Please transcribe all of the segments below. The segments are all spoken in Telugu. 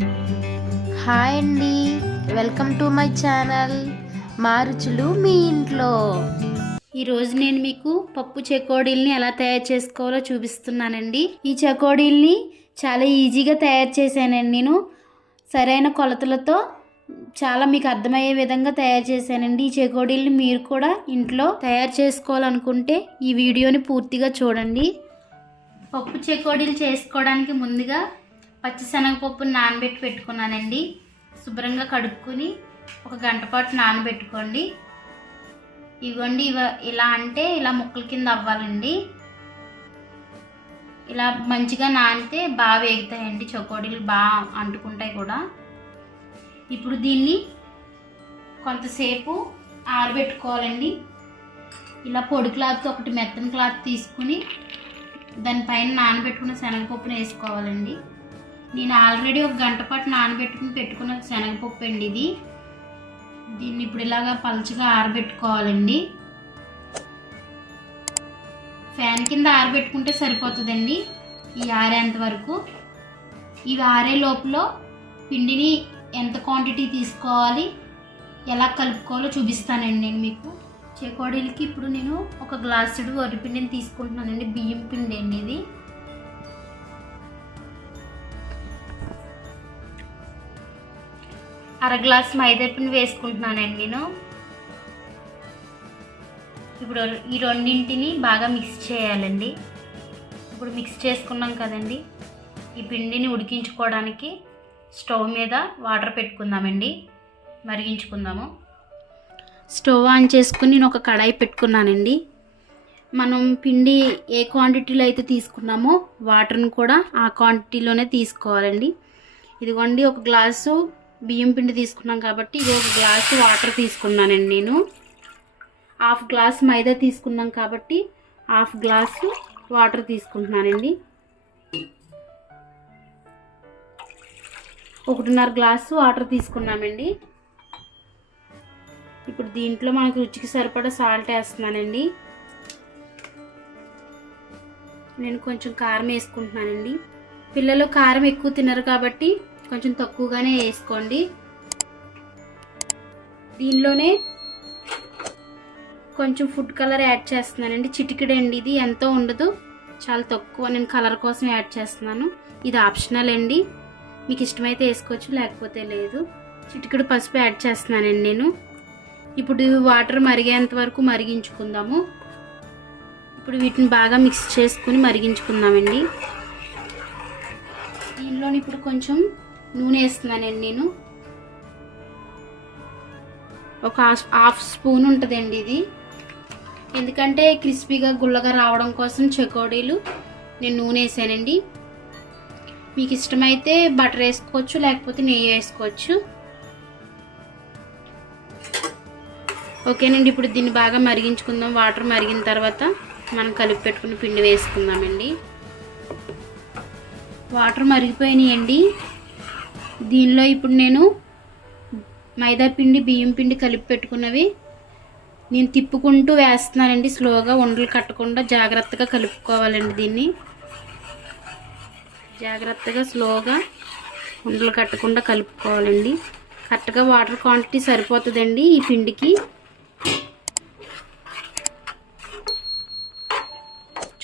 హాయ్ అండి. Welcome to my channel. మా రుచులు మీ ఇంట్లో. ఈరోజు నేను మీకు పప్పు చెకోడీల్ని ఎలా తయారు చేసుకోవాలో చూపిస్తున్నానండి. ఈ చెకోడీల్ని చాలా ఈజీగా తయారు చేశానండి నేను. సరైన కొలతలతో చాలా మీకు అర్థమయ్యే విధంగా తయారు చేశానండి. ఈ చెకోడీల్ని మీరు కూడా ఇంట్లో తయారు చేసుకోవాలనుకుంటే ఈ వీడియోని పూర్తిగా చూడండి. పప్పు చెకోడీలు చేసుకోవడానికి ముందుగా పచ్చిశనగపప్పుని నానబెట్టి పెట్టుకున్నానండి. శుభ్రంగా కడుక్కుని ఒక గంట పాటు నానబెట్టుకోండి. ఇవ్వండి ఇవ ఇలా అంటే ఇలా ముక్కల కింద అవ్వాలండి. ఇలా మంచిగా నానితే బాగా వేగుతాయండి. చకోడీలు బాగా అంటుకుంటాయి కూడా. ఇప్పుడు దీన్ని కొంతసేపు ఆరబెట్టుకోవాలండి. ఇలా పొడి క్లాత్ ఒకటి మెత్తని క్లాత్ తీసుకుని దానిపైన నానబెట్టుకున్న శనగపప్పును వేసుకోవాలండి. నేను ఆల్రెడీ ఒక గంట పాటు నానబెట్టుకుని పెట్టుకున్న శనగపప్పు అండి ఇది. దీన్ని ఇప్పుడు ఇలాగా పలుచగా ఆరబెట్టుకోవాలండి. ఫ్యాన్ కింద ఆరబెట్టుకుంటే సరిపోతుందండి ఈ ఆరేంత వరకు. ఇవి ఆరే లోపల పిండిని ఎంత క్వాంటిటీ తీసుకోవాలి ఎలా కలుపుకోవాలో చూపిస్తానండి నేను మీకు. చేకోడీలకి ఇప్పుడు నేను ఒక గ్లాసుడు వరిపిండిని తీసుకుంటున్నానండి బియ్యం పిండి అండి ఇది. అర గ్లాస్ మైదాపిండి వేసుకుంటున్నానండి నేను. ఇప్పుడు ఈ రెండింటిని బాగా మిక్స్ చేయాలండి. ఇప్పుడు మిక్స్ చేసుకున్నాం కదండి. ఈ పిండిని ఉడికించుకోవడానికి స్టవ్ మీద వాటర్ పెట్టుకుందామండి. మరిగించుకుందాము. స్టవ్ ఆన్ చేసుకుని నేను ఒక కడాయి పెట్టుకున్నానండి. మనం పిండి ఏ క్వాంటిటీలో అయితే తీసుకున్నామో వాటర్ని కూడా ఆ క్వాంటిటీలోనే తీసుకోవాలండి. ఇదిగోండి ఒక గ్లాసు బియ్యం పిండి తీసుకున్నాం కాబట్టి ఇది ఒక గ్లాసు వాటర్ తీసుకున్నానండి నేను. హాఫ్ గ్లాస్ మైదా తీసుకున్నాం కాబట్టి హాఫ్ గ్లాసు వాటర్ తీసుకుంటున్నానండి. ఒకటిన్నర గ్లాసు వాటర్ తీసుకున్నామండి. ఇప్పుడు దీంట్లో మనకు రుచికి సరిపడా సాల్ట్ వేస్తున్నానండి. నేను కొంచెం కారం వేసుకుంటున్నానండి. పిల్లలు కారం ఎక్కువ తినరు కాబట్టి కొంచెం తక్కువగానే వేసుకోండి. దీనిలోనే కొంచెం ఫుడ్ కలర్ యాడ్ చేస్తున్నానండి. చిటికెడండి ఇది ఎంతో ఉండదు. చాలా తక్కువ నేను కలర్ కోసం యాడ్ చేస్తున్నాను. ఇది ఆప్షనల్ అండి. మీకు ఇష్టమైతే వేసుకోవచ్చు లేకపోతే లేదు. చిటికెడు పసుపు యాడ్ చేస్తున్నానండి నేను. ఇప్పుడు వాటర్ మరిగేంత వరకు మరిగించుకుందాము. ఇప్పుడు వీటిని బాగా మిక్స్ చేసుకుని మరిగించుకుందామండి. దీనిలోని ఇప్పుడు కొంచెం నూనె వేస్తున్నానండి నేను. ఒక హాఫ్ స్పూన్ ఉంటుందండి ఇది. ఎందుకంటే క్రిస్పీగా గుల్లగా రావడం కోసం చెకోడీలు నేను నూనె వేసానండి. మీకు ఇష్టమైతే బటర్ వేసుకోవచ్చు లేకపోతే నెయ్యి వేసుకోవచ్చు. ఓకేనండి ఇప్పుడు దీన్ని బాగా మరిగించుకుందాం. వాటర్ మరిగిన తర్వాత మనం కలిపి పెట్టుకుని పిండి వేసుకుందామండి. వాటర్ మరిగిపోయినాయండి. దీనిలో ఇప్పుడు నేను మైదా పిండి బియ్యం పిండి కలిపి పెట్టుకున్నవి. నేను తిప్పుకుంటూ వేస్తున్నానండి స్లోగా ఉండలు కట్టకుండా జాగ్రత్తగా కలుపుకోవాలండి దీన్ని. జాగ్రత్తగా స్లోగా ఉండలు కట్టకుండా కలుపుకోవాలండి. కరెక్ట్గా వాటర్ క్వాంటిటీ సరిపోతుందండి ఈ పిండికి.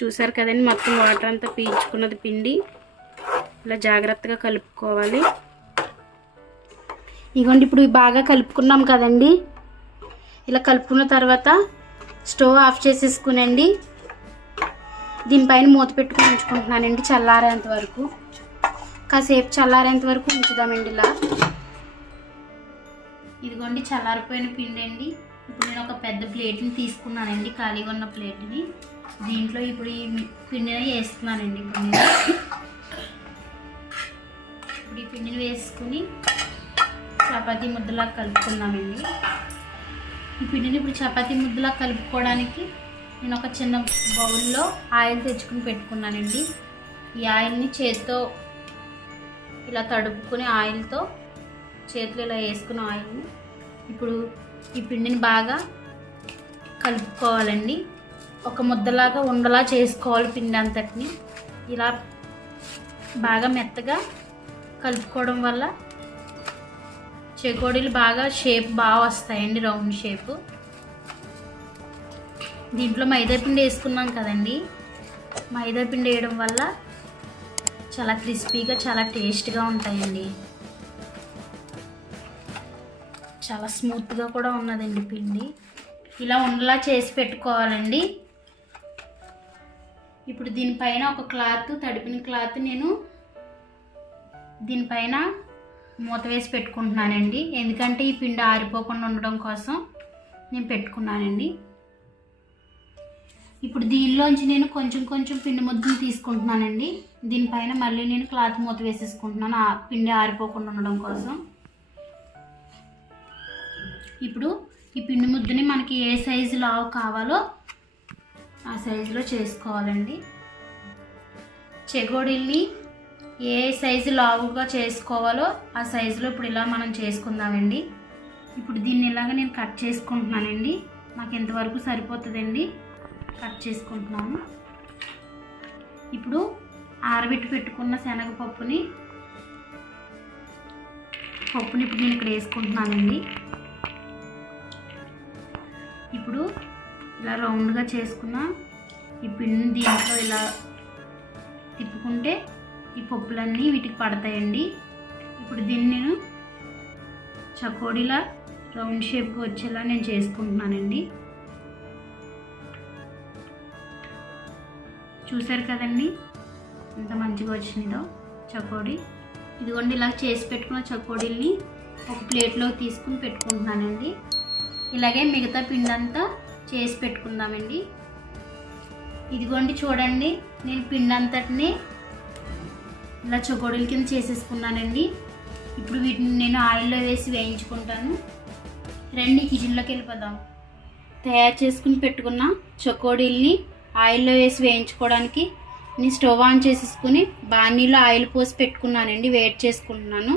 చూసారు కదండి మొత్తం వాటర్ అంతా పీల్చుకున్నది పిండి. ఇలా జాగ్రత్తగా కలుపుకోవాలి. ఇగోండి ఇప్పుడు బాగా కలుపుకున్నాం కదండి. ఇలా కలుపుకున్న తర్వాత స్టవ్ ఆఫ్ చేసేసుకునండి. దీనిపైన మూత పెట్టుకుని ఉంచుకుంటున్నానండి చల్లారేంత వరకు. కాసేపు చల్లారేంత వరకు ఉంచుదామండి ఇలా. ఇదిగోండి చల్లారిపోయిన పిండి అండి. ఇప్పుడు నేను ఒక పెద్ద ప్లేట్ని తీసుకున్నానండి ఖాళీగా ఉన్న ప్లేట్ని. దీంట్లో ఇప్పుడు ఈ పిండిని వేస్తున్నానండి ఇప్పుడు నేను. ఇప్పుడు ఈ పిండిని వేసుకుని చపాతీ ముద్దలా కలుపుకున్నామండి. ఈ పిండిని ఇప్పుడు చపాతీ ముద్దలా కలుపుకోవడానికి నేను ఒక చిన్న బౌల్లో ఆయిల్ తెచ్చుకుని పెట్టుకున్నానండి. ఈ ఆయిల్ని చేతితో ఇలా తడుపుకునే ఆయిల్తో చేతులు ఇలా వేసుకున్న ఆయిల్ని ఇప్పుడు ఈ పిండిని బాగా కలుపుకోవాలండి. ఒక ముద్దలాగా ఉండలా చేసుకోవాలి పిండి అంతటిని. ఇలా బాగా మెత్తగా కలుపుకోవడం వల్ల చెకోడీలు బాగా షేప్ బాగా వస్తాయండి రౌండ్ షేప్. దీంట్లో మైదా పిండి వేసుకున్నాం కదండి. మైదా పిండి వేయడం వల్ల చాలా క్రిస్పీగా చాలా టేస్ట్గా ఉంటాయండి. చాలా స్మూత్గా కూడా ఉన్నదండి పిండి. ఇలా ఉండలా చేసి పెట్టుకోవాలండి. ఇప్పుడు దీనిపైన ఒక క్లాత్ తడిపిన క్లాత్ నేను దీనిపైన మూత వేసి పెట్టుకుంటున్నానండి. ఎందుకంటే ఈ పిండి ఆరిపోకుండా ఉండడం కోసం నేను పెట్టుకున్నానండి. ఇప్పుడు దీనిలోంచి నేను కొంచెం కొంచెం పిండి ముద్దలు తీసుకుంటున్నానండి. దీనిపైన మళ్ళీ నేను క్లాత్ మూత వేసేసుకుంటున్నాను. ఆ పిండి ఆరిపోకుండా ఉండడం కోసం. ఇప్పుడు ఈ పిండి ముద్దని మనకి ఏ సైజు లావు కావాలో ఆ సైజులో చేసుకోవాలండి. చెగోడీల్ని ఏ సైజు లావుగా చేసుకోవాలో ఆ సైజులో ఇప్పుడు ఇలా మనం చేసుకుందామండి. ఇప్పుడు దీన్ని ఇలాగ నేను కట్ చేసుకుంటున్నానండి. నాకు ఎంతవరకు సరిపోతుందండి? కట్ చేసుకుంటున్నాను. ఇప్పుడు ఆరబెట్టి పెట్టుకున్న శనగపప్పుని పప్పుని ఇప్పుడు నేను ఇక్కడ వేసుకుంటున్నానండి. ఇప్పుడు ఇలా రౌండ్గా చేసుకున్న ఈ పిండిని దీంట్లో ఇలా తిప్పుకుంటే ఈ పప్పులన్నీ వీటికి పడతాయండి. ఇప్పుడు దీన్ని నేను చకోడీలా రౌండ్ షేప్కి వచ్చేలా నేను చేసుకుంటున్నానండి. చూసారు కదండి? ఎంత మంచిగా వచ్చిందో చకోడీ. ఇదిగోండి ఇలా చేసి పెట్టుకున్న చకోడీల్ని ఒక ప్లేట్లోకి తీసుకుని పెట్టుకుంటున్నానండి. ఇలాగే మిగతా పిండి అంతా చేసి పెట్టుకుందామండి. ఇదిగోండి చూడండి నేను పిండి అంతటిని ఇలా చకోడీల కింద చేసేసుకున్నానండి. ఇప్పుడు వీటిని నేను ఆయిల్లో వేసి వేయించుకుంటాను. రండి కిచెన్లోకి వెళ్ళిపోదాం. తయారు చేసుకుని పెట్టుకున్న చకోడీల్ని ఆయిల్లో వేసి వేయించుకోవడానికి నేను స్టవ్ ఆన్ చేసేసుకుని బాణీలో ఆయిల్ పోసి పెట్టుకున్నానండి వేడి చేసుకుంటున్నాను.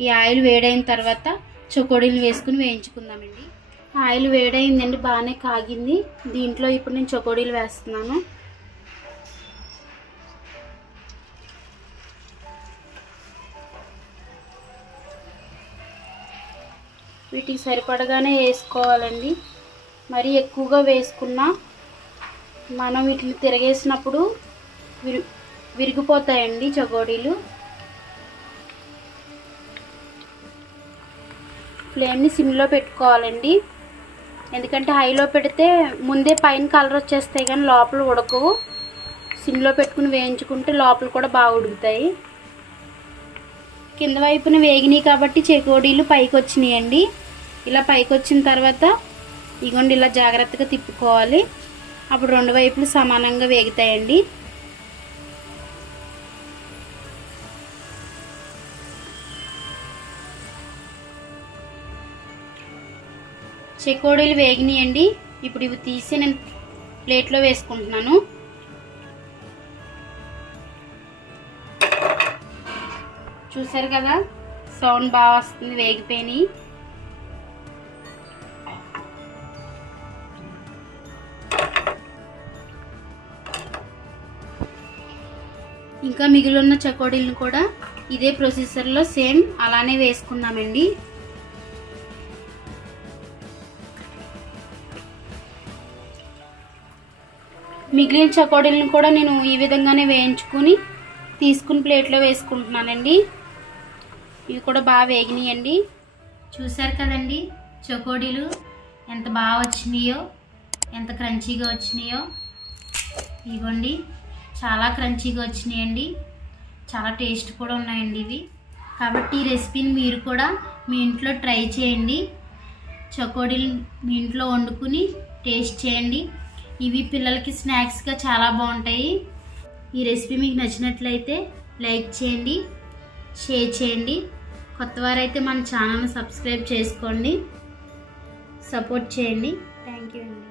ఈ ఆయిల్ వేడైన తర్వాత చకోడీలు వేసుకుని వేయించుకుందామండి. ఆయిల్ వేడైందండి బాగానే కాగింది. దీంట్లో ఇప్పుడు నేను చకోడీలు వేస్తున్నాను. వీటికి సరిపడగానే వేసుకోవాలండి. మరి ఎక్కువగా వేసుకున్నా మనం వీటిని తిరగేసినప్పుడు విరి విరిగిపోతాయండి చగోడీలు ఫ్లేమ్ని సిమ్లో పెట్టుకోవాలండి. ఎందుకంటే హైలో పెడితే ముందే పైన కలర్ వచ్చేస్తాయి కానీ లోపల ఉడకవు. సిమ్లో పెట్టుకుని వేయించుకుంటే లోపల కూడా బాగా ఉడుకుతాయి. కింద వైపున వేగినాయి కాబట్టి చెకోడీలు పైకి వచ్చినాయండి. ఇలా పైకి వచ్చిన తర్వాత ఇగోండి ఇలా జాగ్రత్తగా తిప్పుకోవాలి. అప్పుడు రెండు వైపులు సమానంగా వేగుతాయండి. చెకోడీలు వేగినాయండి. ఇప్పుడు ఇవి తీసి నేను ప్లేట్లో వేసుకుంటున్నాను. చూసారు కదా? సౌండ్ బాగా వస్తుంది వేగిపోయినాయి. ఇంకా మిగిలిన చకోడీలను కూడా ఇదే ప్రొసెసర్లో సేమ్ అలానే వేసుకున్నామండి. మిగిలిన చకోడీలను కూడా నేను ఈ విధంగానే వేయించుకుని తీసుకుని ప్లేట్లో వేసుకుంటున్నానండి. ఇవి కూడా బాగా వేగినాయండి. చూసారు కదండి చకోడీలు ఎంత బాగా వచ్చినాయో ఎంత క్రంచీగా వచ్చినాయో. ఇవ్వండి చాలా క్రంచీగా వచ్చినాయండి. చాలా టేస్ట్ కూడా ఉన్నాయండి ఇవి. కాబట్టి ఈ రెసిపీని మీరు కూడా మీ ఇంట్లో ట్రై చేయండి. చకోడీలు మీ ఇంట్లో వండుకుని టేస్ట్ చేయండి. ఇవి పిల్లలకి స్నాక్స్గా చాలా బాగుంటాయి. ఈ రెసిపీ మీకు నచ్చినట్లయితే లైక్ చేయండి షేర్ చేయండి. కొత్తవారైతే మన ఛానల్ని సబ్స్క్రైబ్ చేసుకోండి. సపోర్ట్ చేయండి. థ్యాంక్ యూ అండి.